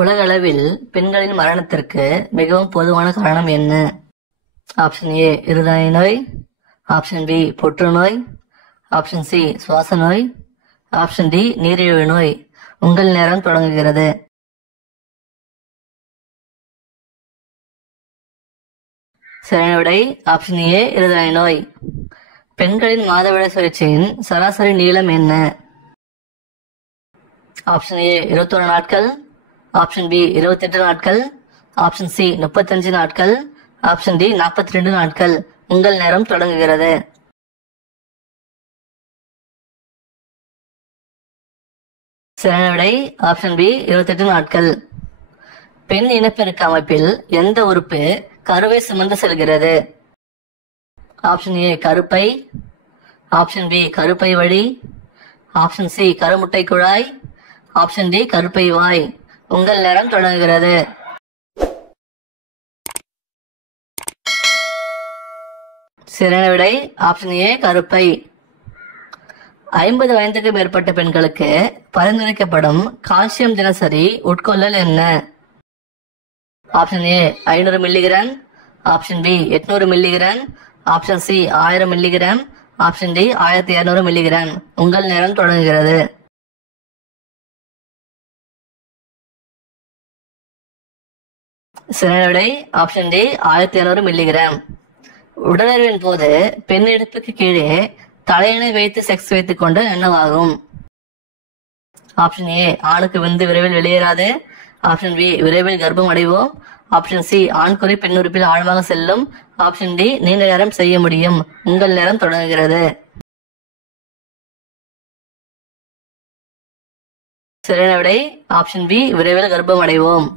உலகளவில் பெண்களின் மரணத்திற்கு மிகவும் பொதுவான காரணம் என்ன? ஆப்ஷன் ஏ இருதய நோய், ஆப்ஷன் பி புற்றுநோய், ஆப்ஷன் சி சுவாச நோய், ஆப்ஷன் டி நீரிழிவு நோய். உங்கள் நேரம் தொடங்குகிறது. சரியான விடை ஆப்ஷன் ஏ இருதய நோய். பெண்களின் மாதவிடாய் சுழற்சியின் சராசரி நீளம் என்ன? ஆப்ஷன் ஏ 21 நாட்கள், ஆப்ஷன் பி 28 நாட்கள், ஆப்ஷன் சி 35 நாட்கள், ஆப்ஷன் டி 42 நாட்கள். உங்கள் நேரம் தொடங்குகிறது. சரியான விடை ஆப்ஷன் பி 28 நாட்கள். பெண் இனப்பெருக்க அமைப்பில் எந்த உறுப்பு கருவை சுமந்து செல்கிறது? ஆப்ஷன் ஏ கருப்பை, ஆப்ஷன் பி கருப்பை வழி, ஆப்ஷன் சி கருமுட்டை குழாய், ஆப்ஷன் டி கருப்பை வாய். உங்கள் நேரம் தொடங்குகிறது. சரியான விடை ஆப்ஷன் ஏ கருப்பை. 50 வயதுக்கு மேற்பட்ட பெண்களுக்கு பரிந்துரைக்கப்படும் கால்சியம் தினசரி உட்கொள்ளல் என்ன? Option A 500 milligram, option B 800 milligram, option C 1000 milligram, option D 1200 milligram. உங்கள் நேரம் தொடங்குகிறது. சரியான விடை ஆப்ஷன் டி 1200 மில்லிகிராம். உடலுறவின் போது பெண் இடுப்புக்கு கீழே தலையணை வைத்து செக்ஸ் வைத்துக் கொண்டு என்னவாகும்? ஆப்ஷன் ஏ ஆணுக்கு விந்து விரைவில் வெளியேறாது, ஆப்ஷன் பி விரைவில் கர்ப்பம் அடைவோம், ஆப்ஷன் சி ஆண்குறி பெண் உறுப்பில் ஆழமாக செல்லும், ஆப்ஷன் டி நீண்ட நேரம் செய்ய முடியும். உங்கள் நேரம் தொடங்குகிறது. சரியான விடை ஆப்ஷன் பி விரைவில் கர்ப்பம் அடைவோம்.